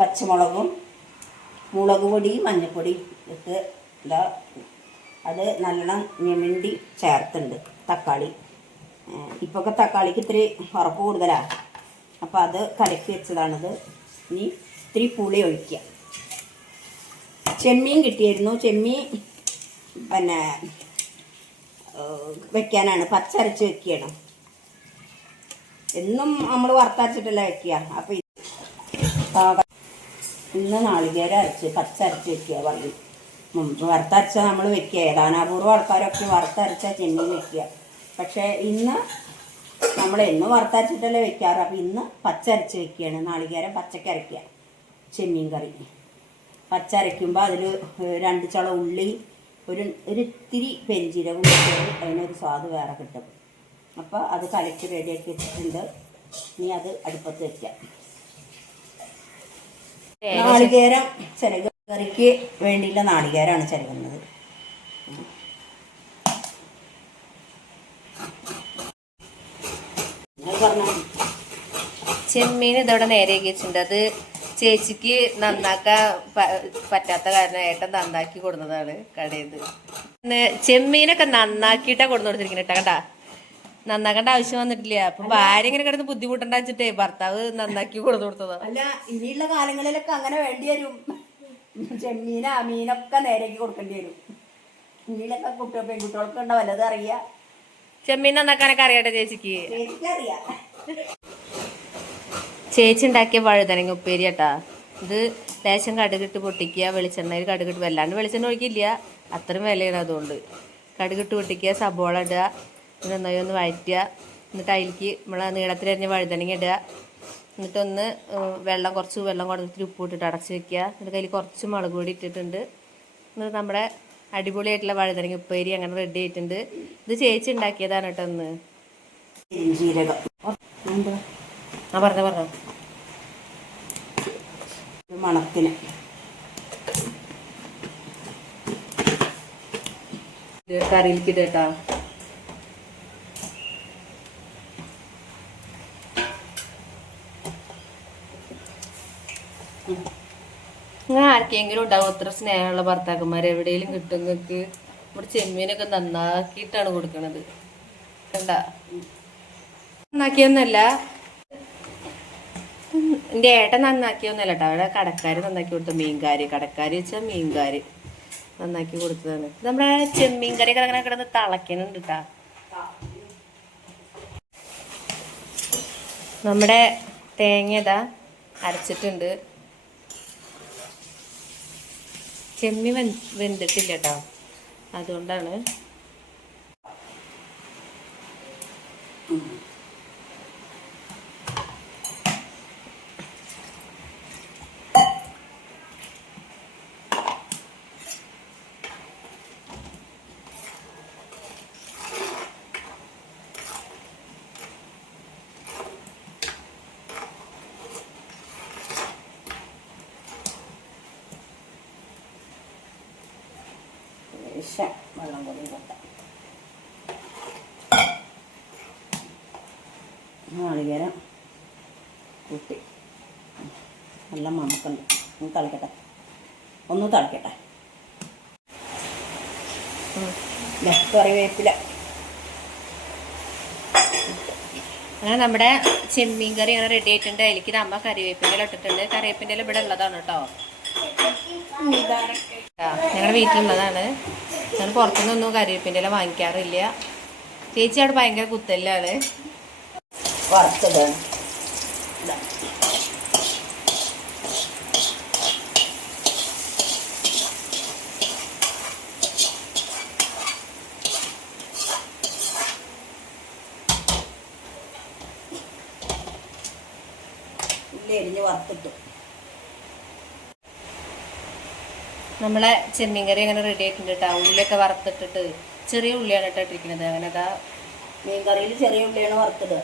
പച്ചമുളകും മുളക് പൊടിയും മഞ്ഞൾപ്പൊടിയും ഇട്ട് ഇതാ അത് നല്ലോണം ഞെമിണ്ടി ചേർത്തുണ്ട്. തക്കാളി ഇപ്പൊക്കെ തക്കാളിക്ക് ഇത്തിരി ഉറപ്പ് കൂടുതലാണ്. അപ്പോൾ അത് കലക്കി വെച്ചതാണിത്. ഇനി ഇത്തിരി പുളി ഒഴിക്കുക. ചെമ്മീൻ കിട്ടിയിരുന്നു. ചെമ്മീൻ പിന്നെ വെക്കാനാണ്, പച്ചരച്ച് വെക്കുകയാണ്. എന്നും നമ്മൾ വറുത്തരച്ചിട്ടല്ല വെക്കുക. അപ്പോൾ ഇന്ന് നാളികേരം അരച്ച് പച്ചരച്ച് വെക്കുക പറയും. വറുത്തരച്ച നമ്മൾ വെക്കുക. ഏതാനാപൂർവ്വം ആൾക്കാരൊക്കെ വറുത്തരച്ച ചെമ്മീൻ വെക്കുക. പക്ഷേ ഇന്ന് നമ്മൾ എന്നും വറുത്തരച്ചിട്ടല്ലേ വെക്കാറ്. അപ്പോൾ ഇന്ന് പച്ചരച്ച് വെക്കുകയാണ്. നാളികേരം പച്ചക്കരയ്ക്കുക ചെമ്മീൻ കറി. പച്ചരയ്ക്കുമ്പോൾ അതിൽ 2 ചുള ഉള്ളി, ഒരു ഇത്തിരി പെരിഞ്ചീരകം വെച്ചാൽ അതിനൊരു സ്വാദ് വേറെ കിട്ടും. അപ്പോൾ അത് കലക്കി റെഡിയാക്കി വെച്ചിട്ടുണ്ട്. ഇനി അത് അടുപ്പത്ത് വയ്ക്കാം. നാളികേരം കറിക്ക് വേണ്ടിയുള്ള നാളികേരമാണ് ചിലവുന്നത്. ചെമ്മീൻ ഇതോടെ നേരെയാക്കി വെച്ചിട്ടുണ്ട്. അത് ചേച്ചിക്ക് നന്നാക്കാൻ പറ്റാത്ത കാരണം ഏട്ടൻ നന്നാക്കി കൊടുന്നതാണ് കടയിൽ നിന്ന്. ചെമ്മീനൊക്കെ നന്നാക്കിയിട്ടാ കൊടുന്നു കൊടുത്തിരിക്കുന്നത് കേട്ടോ. കണ്ടാ, നന്നാക്കേണ്ട ആവശ്യം വന്നിട്ടില്ല. അപ്പൊ ഭാര്യ ഇങ്ങനെ കിടന്ന് ബുദ്ധിമുട്ടുണ്ടാ വെച്ചിട്ടേ ഭർത്താവ് നന്നാക്കി കൊടുത്തു കൊടുത്തതാണ്. അല്ല, ഇനിയുള്ള കാലങ്ങളിലൊക്കെ അങ്ങനെ വേണ്ടി വരും. മീനൊക്കെ നേരേക്ക് കൊടുക്കേണ്ടി വരും. ഇനിയിലൊക്കെ പെൺകുട്ടികൾക്ക് ഉണ്ടോ വല്ലതും അറിയാം. ചെമ്മീൻ നന്നാക്കാനൊക്കെ അറിയാട്ടെ ചേച്ചിക്ക്. എനിക്കറിയാം. ചേച്ചി ഉണ്ടാക്കിയ വഴുതനങ്ങ ഉപ്പേരി കേട്ടാ. ഇത് ലേശം കടുകിട്ട് പൊട്ടിക്കുക, വെളിച്ചെണ്ണയിൽ കടുകിട്ട്, വല്ലാണ്ട് വെളിച്ചെണ്ണ ഒഴിക്കില്ല, അത്രയും വിലയാണ്. അതുകൊണ്ട് കടുകിട്ട് പൊട്ടിക്കുക, സബോള ഇടുക, നന്നായി ഒന്ന് വഴറ്റുക. എന്നിട്ട് അതിലേക്ക് നമ്മൾ നീളത്തിലരിഞ്ഞ വഴുതനങ്ങ ഇടുക. എന്നിട്ടൊന്ന് കുറച്ച് വെള്ളം കൊടുത്തിട്ട് ഉപ്പ് ഇട്ടിട്ട് അടച്ച് വെക്കുക. എന്നിട്ട് അതിൽ കുറച്ച് മുളക് പൊടി ഇട്ടിട്ടുണ്ട്. എന്നിട്ട് നമ്മുടെ അടിപൊളിയായിട്ടുള്ള വഴുതനങ്ങ ഉപ്പേരി അങ്ങനെ റെഡി ആയിട്ടുണ്ട്. ഇത് ചേച്ചി ഉണ്ടാക്കിയതാണ് കേട്ടോ. ഒന്ന് പറഞ്ഞോ മണത്തിന് കറിയിലേക്ക് ഇടട്ടാ. ഇങ്ങനെ ആർക്കെങ്കിലും ഉണ്ടാവും അത്ര സ്നേഹമുള്ള ഭർത്താക്കന്മാർ എവിടെയെങ്കിലും കിട്ടും. നിങ്ങൾക്ക് ഇവിടെ ചെമ്മീനൊക്കെ നന്നാക്കിയിട്ടാണ് കൊടുക്കണത്. കണ്ട, നന്നാക്കിയൊന്നല്ല, എൻ്റെ ഏട്ടൻ നന്നാക്കിയൊന്നല്ല കേട്ടോ. അവിടെ കടക്കാർ നന്നാക്കി കൊടുത്ത മീൻകാര്, കടക്കാർ വെച്ചാൽ മീൻകാര് നന്നാക്കി കൊടുത്തതാണ്. നമ്മുടെ ചെമ്മീൻ കറി അങ്ങനെ കിടന്ന് തിളയ്ക്കുന്നുണ്ട് കേട്ടാ. നമ്മുടെ തേങ്ങ ഇതാ അരച്ചിട്ടുണ്ട്. ചെമ്മീൻ വെന്തിട്ടില്ല കേട്ടോ, അതുകൊണ്ടാണ്. വെള്ളം കൂടി കൂട്ടാം. നാളികേരം കൂട്ടി നല്ല മണക്കുണ്ട്. ഒന്ന് തിളക്കട്ടെ. കറിവേപ്പില. അങ്ങനെ നമ്മുടെ ചെമ്മീൻ കറി അങ്ങനെ റെഡി ആയിട്ടുണ്ട്. അതിലേക്ക് അമ്മ കറിവേപ്പിൻ്റെ ഇട്ടിട്ടുണ്ട്. കറിവേപ്പിൻ്റെ ഇവിടെ ഉള്ളതാണ് കേട്ടോ. ഞങ്ങളുടെ വീട്ടിലുള്ളതാണ്. ഞങ്ങൾ പുറത്തുനിന്നൊന്നും കറിവേപ്പിൻ്റെ ഇല വാങ്ങിക്കാറില്ല. ചേച്ചി അവിടെ ഭയങ്കര കുത്തലാണ്. വറുത്തത് എരിഞ്ഞ് വറുത്തിട്ടു. നമ്മളെ ചെമ്മീൻ കറി അങ്ങനെ റെഡി ആയിട്ടുണ്ട് കേട്ടോ. ഉള്ളിയൊക്കെ വറുത്തിട്ടിട്ട് ചെറിയ ഉള്ളിയാണ് കേട്ടോ ഇട്ടിരിക്കുന്നത്. അങ്ങനെ അതാ മീൻ കറിയിൽ ചെറിയ ഉള്ളിയാണ് വറുത്തിടുക.